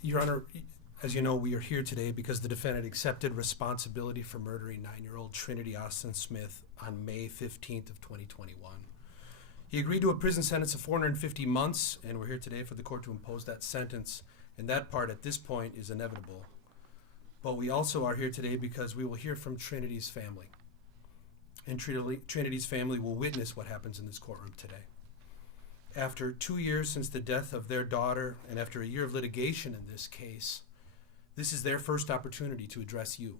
Your Honor, as you know, we are here today because the defendant accepted responsibility for murdering 9-year-old Trinity Austin Smith on May 15th of 2021. He agreed to a prison sentence of 450 months, and we're here today for the court to impose that sentence, and that part at this point is inevitable. But we also are here today because we will hear from Trinity's family, and Trinity's family will witness what happens in this courtroom today. After 2 years since the death of their daughter, and after a year of litigation in this case, this is their first opportunity to address you.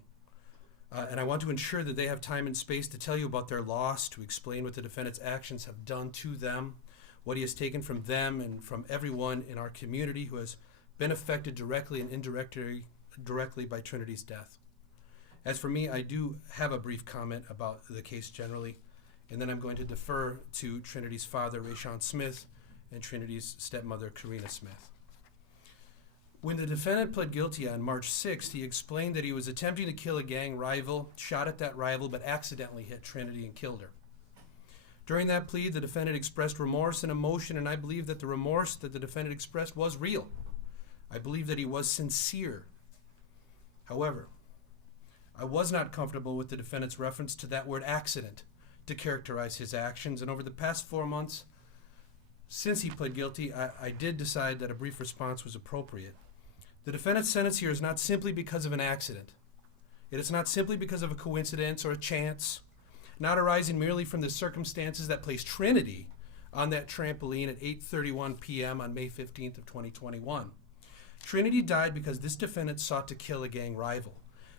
And I want to ensure that they have time and space to tell you about their loss, to explain what the defendant's actions have done to them, what he has taken from them and from everyone in our community who has been affected directly and indirectly by Trinity's death. As for me, I do have a brief comment about the case generally, and then I'm going to defer to Trinity's father, Rayshawn Smith, and Trinity's stepmother, Karina Smith. When the defendant pled guilty on March 6th, he explained that he was attempting to kill a gang rival, shot at that rival, but accidentally hit Trinity and killed her. During that plea, the defendant expressed remorse and emotion, and I believe that the remorse that the defendant expressed was real. I believe that he was sincere. However, I was not comfortable with the defendant's reference to that word accident to characterize his actions, and over the past 4 months, since he pled guilty, I did decide that a brief response was appropriate. The defendant's sentence here is not simply because of an accident. It is not simply because of a coincidence or a chance, not arising merely from the circumstances that placed Trinity on that trampoline at 8:31 p.m. on May 15th of 2021. Trinity died because this defendant sought to kill a gang rival.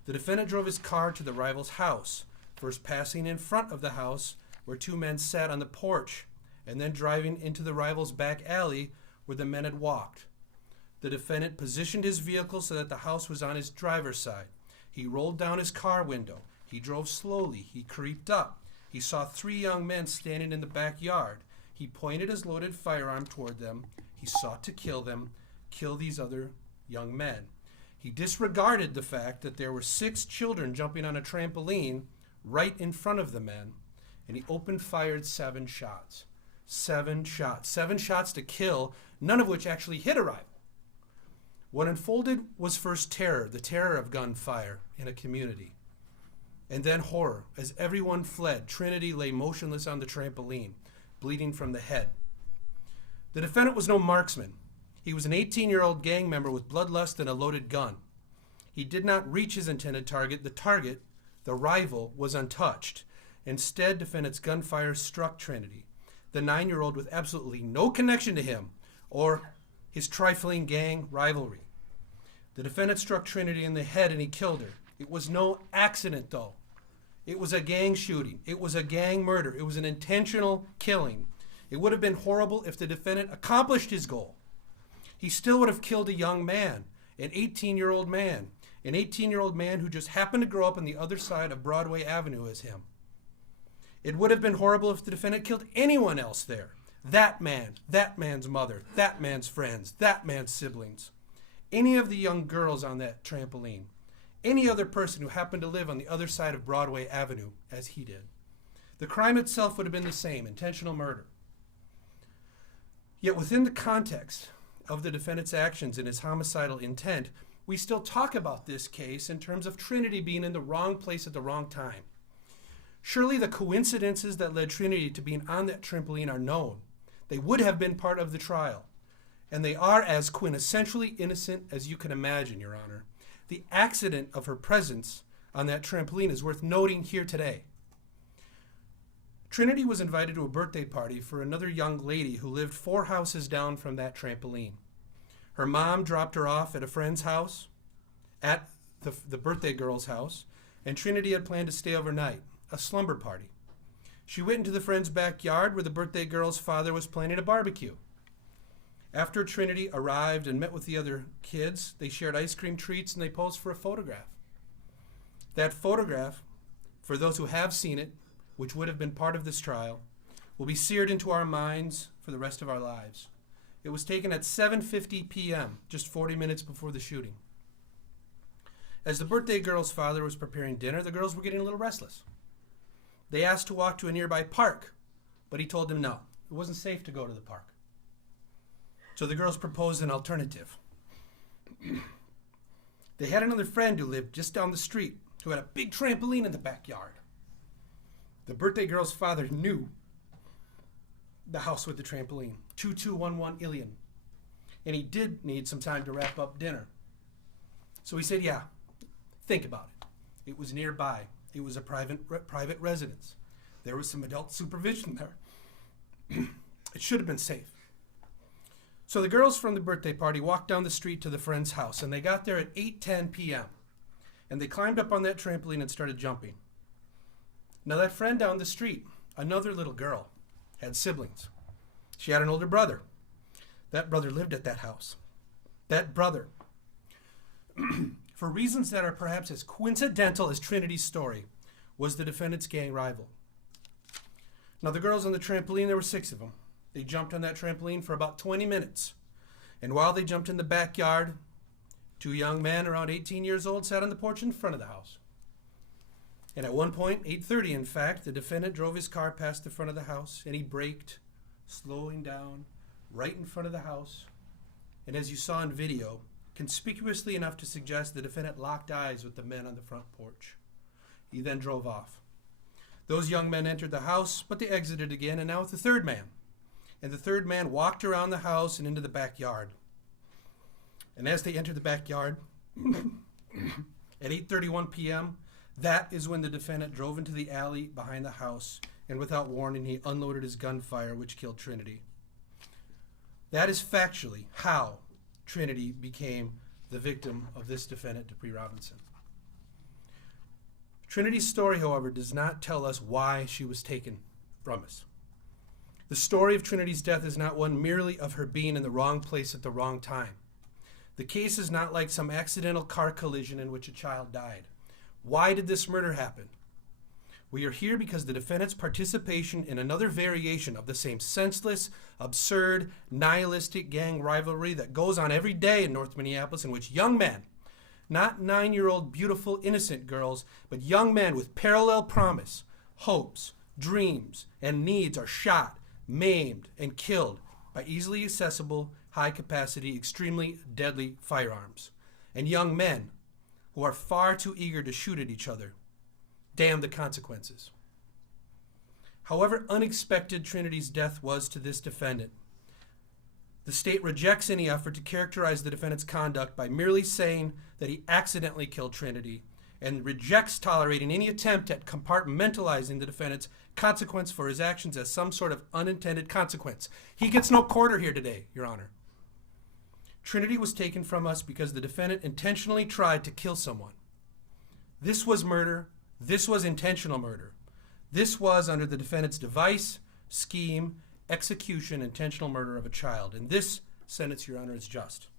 The defendant drove his car to the rival's house, first passing in front of the house where two men sat on the porch, and then driving into the rival's back alley where the men had walked. The defendant positioned his vehicle so that the house was on his driver's side. He rolled down his car window. He drove slowly. He creeped up. He saw 3 young men standing in the backyard. He pointed his loaded firearm toward them. He sought to kill them, kill these other young men. He disregarded the fact that there were 6 children jumping on a trampoline right in front of the men, and he fired 7 shots. 7 shots. 7 shots to kill, none of which actually hit a rival. What unfolded was first terror, the terror of gunfire in a community. And then horror. As everyone fled, Trinity lay motionless on the trampoline, bleeding from the head. The defendant was no marksman. He was an 18-year-old gang member with bloodlust and a loaded gun. He did not reach his intended target. The target, the rival, was untouched. Instead, defendant's gunfire struck Trinity, the 9-year-old with absolutely no connection to him or his trifling gang rivalry. The defendant struck Trinity in the head and he killed her. It was no accident, though. It was a gang shooting. It was a gang murder. It was an intentional killing. It would have been horrible if the defendant accomplished his goal. He still would have killed a young man, an 18-year-old man, who just happened to grow up on the other side of Broadway Avenue as him. It would have been horrible if the defendant killed anyone else there. That man, that man's mother, that man's friends, that man's siblings. Any of the young girls on that trampoline. Any other person who happened to live on the other side of Broadway Avenue as he did. The crime itself would have been the same, intentional murder. Yet within the context of the defendant's actions and his homicidal intent, we still talk about this case in terms of Trinity being in the wrong place at the wrong time. Surely the coincidences that led Trinity to being on that trampoline are known. They would have been part of the trial, and they are as quintessentially innocent as you can imagine, Your Honor. The accident of her presence on that trampoline is worth noting here today. Trinity was invited to a birthday party for another young lady who lived 4 houses down from that trampoline. Her mom dropped her off at a friend's house, at the birthday girl's house, and Trinity had planned to stay overnight, a slumber party. She went into the friend's backyard where the birthday girl's father was planning a barbecue. After Trinity arrived and met with the other kids, they shared ice cream treats and they posed for a photograph. That photograph, for those who have seen it, which would have been part of this trial, will be seared into our minds for the rest of our lives. It was taken at 7:50 p.m., just 40 minutes before the shooting. As the birthday girl's father was preparing dinner, the girls were getting a little restless. They asked to walk to a nearby park, but he told them no. It wasn't safe to go to the park. So the girls proposed an alternative. They had another friend who lived just down the street who had a big trampoline in the backyard. The birthday girl's father knew the house with the trampoline, 2211 Ilion, and he did need some time to wrap up dinner. So he said, yeah, think about it. It was nearby. It was a private residence. There was some adult supervision there. It should have been safe. So the girls from the birthday party walked down the street to the friend's house, and they got there at 8:10 p.m. And they climbed up on that trampoline and started jumping. Now that friend down the street, another little girl, had siblings. She had an older brother. That brother lived at that house. That brother, for reasons that are perhaps as coincidental as Trinity's story, was the defendant's gang rival. Now the girls on the trampoline, there were 6 of them. They jumped on that trampoline for about 20 minutes. And while they jumped in the backyard, 2 young men around 18 years old sat on the porch in front of the house. And at one point, 8:30 in fact, the defendant drove his car past the front of the house, and he braked, slowing down right in front of the house. And as you saw in video, conspicuously enough to suggest the defendant locked eyes with the men on the front porch. He then drove off. Those young men entered the house, but they exited again, and now with the third man. And the third man walked around the house and into the backyard. And as they entered the backyard, at 8:31 p.m., that is when the defendant drove into the alley behind the house, and without warning, he unloaded his gunfire, which killed Trinity. That is factually how Trinity became the victim of this defendant, Dpree Robinson. Trinity's story, however, does not tell us why she was taken from us. The story of Trinity's death is not one merely of her being in the wrong place at the wrong time. The case is not like some accidental car collision in which a child died. Why did this murder happen? We are here because the defendant's participation in another variation of the same senseless, absurd, nihilistic gang rivalry that goes on every day in North Minneapolis, in which young men, not 9-year-old beautiful innocent girls, but young men with parallel promise, hopes, dreams, and needs are shot, maimed, and killed by easily accessible, high-capacity, extremely deadly firearms. And young men who are far too eager to shoot at each other. Damn the consequences. However unexpected Trinity's death was to this defendant, the state rejects any effort to characterize the defendant's conduct by merely saying that he accidentally killed Trinity, and rejects tolerating any attempt at compartmentalizing the defendant's consequence for his actions as some sort of unintended consequence. He gets no quarter here today, Your Honor. Trinity was taken from us because the defendant intentionally tried to kill someone. This was murder. This was intentional murder. This was, under the defendant's device, scheme, execution, intentional murder of a child. And this sentence, Your Honor, is just.